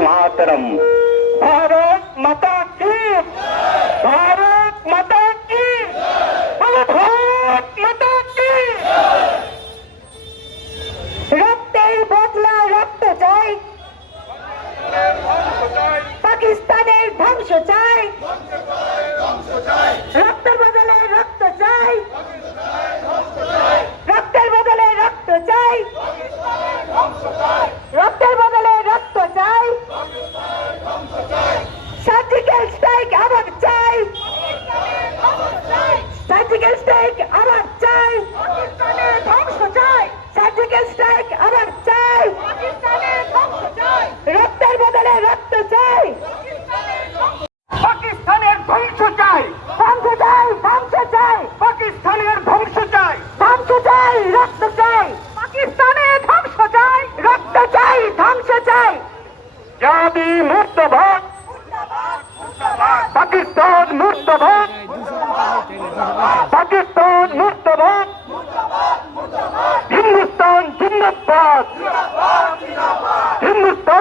मातरम। भारत माता की, भारत माता की, भारत माता की। রক্তের বদলা রক্ত চাই, পাকিস্তানের ধ্বংস চাই, রক্তের বদলে রক্ত চাই, রক্তের বদলে রক্ত চাই, রক্তের বদলে রক্ত চাই, সার্জিক্যাল স্ট্রাইক আবার চাই, সার্জিক্যাল স্ট্রাইক আবার চাই, ধ্বংস চাই, সার্জিক্যাল স্ট্রাইক আবার চাই, রক্তের বদলে রক্ত চাই, পাকিস্তানের ধ্বংস চাই, ধ্বংস চাই, ধ্বংস চাই, পাকিস্তানের ধ্বংস চাই, ধ্বংস চাই, রক্ত চাই, পাকিস্তানের ধ্বংস চাই, রক্ত চাই, ধ্বংস চাই। জাতি মুর্দাবাদ, পাকিস্তান মুর্দাবাদ, পাকিস্তান মুর্দাবাদ, হিন্দুস্তান জিন্দাবাদ, হিন্দুস্তান